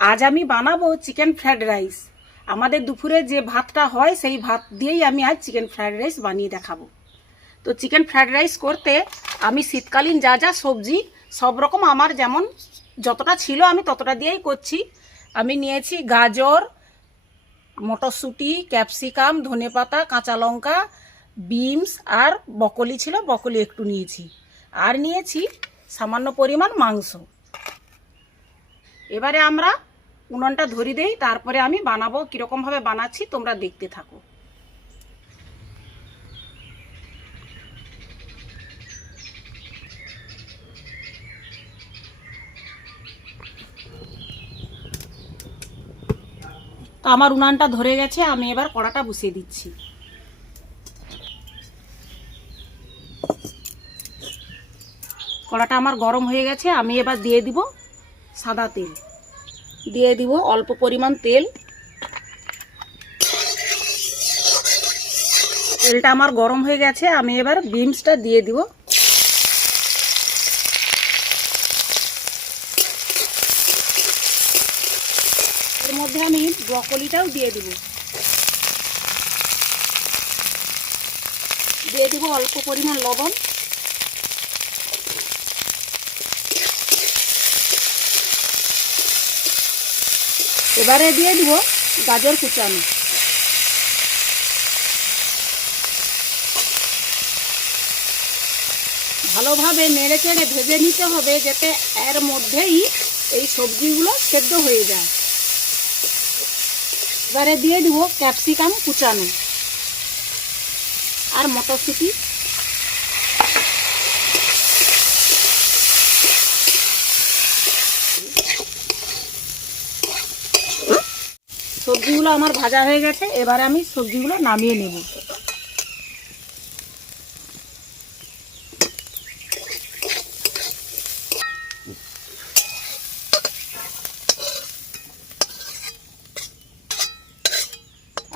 আজ আমি বানাবো চিকেন ফ্রাইড রাইস। আমাদের দুপুরে যে ভাতটা হয়, সেই ভাত দিয়েই আমি আজ চিকেন ফ্রাইড রাইস বানিয়ে দেখাবো। তো চিকেন ফ্রাইড রাইস করতে আমি শীতকালীন যা যা সবজি, সব রকম আমার যেমন যতটা ছিল আমি ততটা দিয়েই করছি। আমি নিয়েছি গাজর, মটরশুঁটি, ক্যাপসিকাম, ধনেপাতা, কাঁচা লঙ্কা, বিনস আর বকলি ছিল, বকলি একটু নিয়েছি। আর নিয়েছি সামান্য পরিমাণ মাংস। এবারে আমরা উনুনটা ধরি দেই, তারপরে আমি বানাবো কীরকমভাবে বানাচ্ছি, তোমরা দেখতে থাকো। তো আমার উনানটা ধরে গেছে, আমি এবার কড়াটা বসিয়ে দিচ্ছি। কড়াটা আমার গরম হয়ে গেছে, আমি এবার দিয়ে দিব সাদা তেল। দিয়ে দিব অল্প পরিমাণ তেল। তেলটা আমার গরম হয়ে গেছে, আমি এবার বিনসটা দিয়ে দিব। এর মধ্যে আমি ব্রকলিটাও দিয়ে দিব। দিয়ে দিব অল্প পরিমাণ লবণ। এবারে দিয়ে দিব গাজর কুচানো। ভালোভাবে নেড়ে চেড়ে ভেজে নিতে হবে যাতে এর মধ্যেই এই সবজিগুলো সেদ্ধ হয়ে যায়। এবারে দিয়ে দিব ক্যাপসিকাম কুচানো। আর মটরশুঁটি সবজিগুলো আমার ভাজা হয়ে গেছে, এবারে আমি সবজিগুলো নামিয়ে নেব।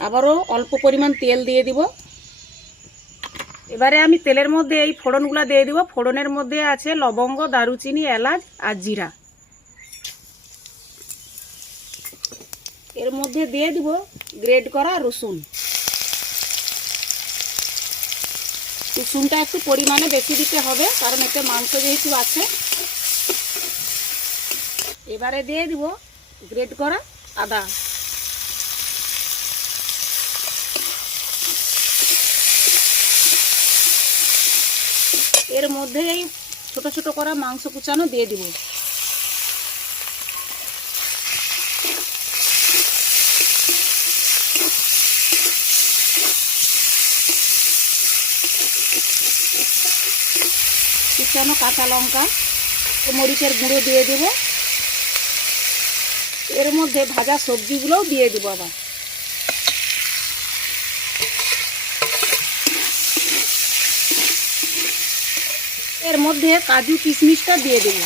আবারও অল্প পরিমাণ তেল দিয়ে দিব। এবারে আমি তেলের মধ্যে এই ফোড়নগুলো দিয়ে দিব। ফোড়নের মধ্যে আছে লবঙ্গ, দারুচিনি, এলাচ আর জিরা। এর মধ্যে দিয়ে দিব গ্রেড করা রসুন। রসুনটা একটু পরিমাণে বেশি দিতে হবে, কারণ এতে মাংস যেহেতু আছে। এবারে দিয়ে দিব গ্রেড করা আদা। এর মধ্যে এই ছোট ছোট করা মাংস কুচানো দিয়ে দিব। কুচানো কাঁচা লঙ্কা মরিচের গুঁড়ো দিয়ে দেব। এর মধ্যে ভাজা সবজিগুলোও দিয়ে দিব আবার। এর মধ্যে কাজু কিশমিশটা দিয়ে দেব।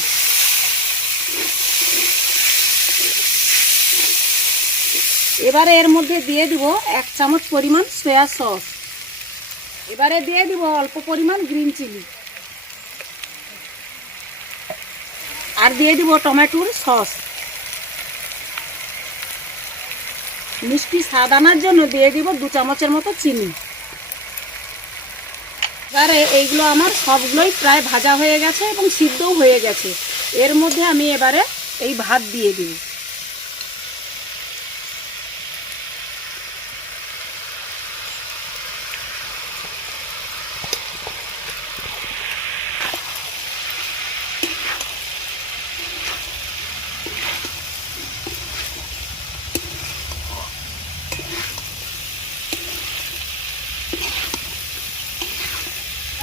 এবারে এর মধ্যে দিয়ে দিব এক চামচ পরিমাণ সয়া সস। এবারে দিয়ে দিব অল্প পরিমাণ গ্রিন চিলি। আর দিয়ে দিব টমেটোর সস। মিষ্টি স্বাদ আনার জন্য দিয়ে দিব দু চামচের মতো চিনি। এবারে এইগুলো আমার সবগুলোই প্রায় ভাজা হয়ে গেছে এবং সিদ্ধও হয়ে গেছে। এর মধ্যে আমি এবারে এই ভাত দিয়ে দিই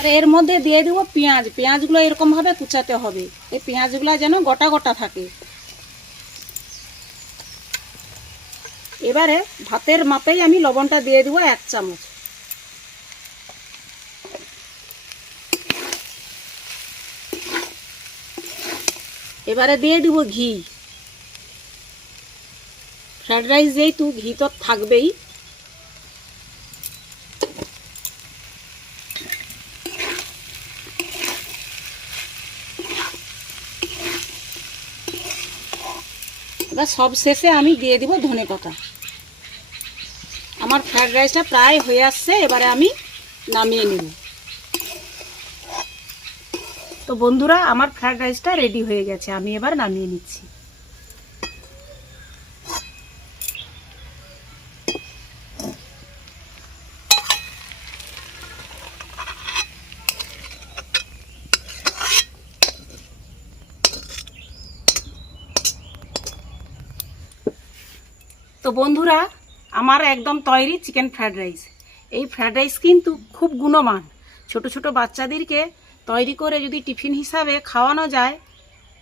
আর এর মধ্যে দিয়ে দিব পেঁয়াজ। পেঁয়াজগুলো এরকমভাবে কুচাতে হবে। এই পেঁয়াজগুলো যেন গোটা গোটা থাকে। এবারে ভাতের মাপেই আমি লবণটা দিয়ে দিব এক চামচ। এবারে দিয়ে দিব ঘি। ফ্রাইড রাইস যেহেতু, ঘি তো থাকবেই। এবার সব শেষে আমি দিয়ে দিব ধনে পাতা। আমার ফ্রায়েড রাইসটা প্রায় হয়ে আসছে, এবারে আমি নামিয়ে নেব। তো বন্ধুরা, আমার ফ্রায়েড রাইসটা রেডি হয়ে গেছে, আমি এবার নামিয়ে নিচ্ছি। তো বন্ধুরা, আমার একদম তৈরি চিকেন ফ্রায়েড রাইস এই ফ্রায়েড রাইস কিন্তু খুব গুণমান। ছোট ছোট বাচ্চাদেরকে তৈরি করে যদি টিফিন হিসাবে খাওয়ানো যায়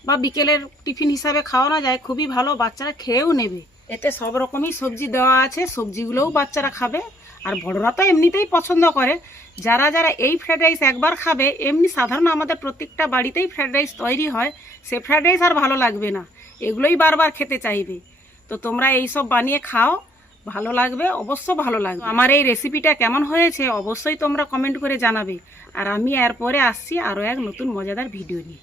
বা বিকেলের টিফিন হিসাবে খাওয়ানো যায়, খুবই ভালো, বাচ্চারা খেয়েও নেবে। এতে সব রকমই সবজি দেওয়া আছে, সবজিগুলোও বাচ্চারা খাবে। আর বড়রা তো এমনিতেই পছন্দ করে। যারা যারা এই ফ্রায়েড রাইস একবার খাবে, এমনি সাধারণ আমাদের প্রত্যেকটা বাড়িতেই ফ্রায়েড রাইস তৈরি হয়। সে ফ্রায়েড রাইস আর ভালো লাগবে না। এগুলোই বারবার খেতে চাইবে। তো তোমরা এই সব বানিয়ে খাও, ভালো লাগবে, অবশ্য ভালো লাগবে। আমার এই রেসিপিটা কেমন হয়েছে অবশ্যই তোমরা কমেন্ট করে জানাবে। আর আমি এরপরে আসছি আরও এক নতুন মজাদার ভিডিও নিয়ে।